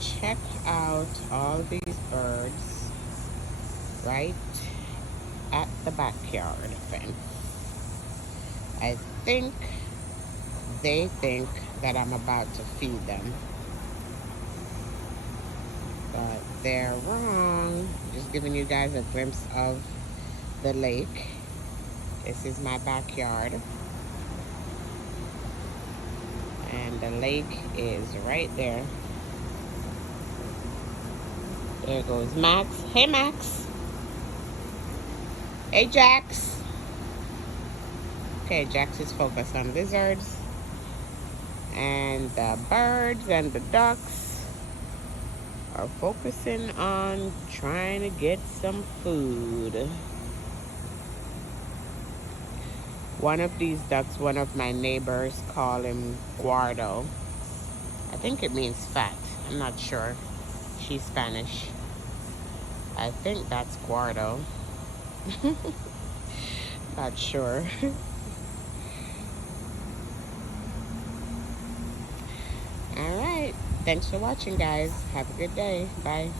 check out all these birds right at the backyard fence. I think they think that I'm about to feed them, but they're wrong. Just giving you guys a glimpse of the lake. This is my backyard, and the lake is right there. There goes Max. Hey, Max. Hey, Jax. Okay, Jax is focused on lizards and the birds and the ducks are focusing on trying to get some food. One of these ducks, one of my neighbors call him Guardo. I think it means fat. I'm not sure. She's Spanish. I think that's Guardo. Not sure. All right. Thanks for watching, guys. Have a good day. Bye.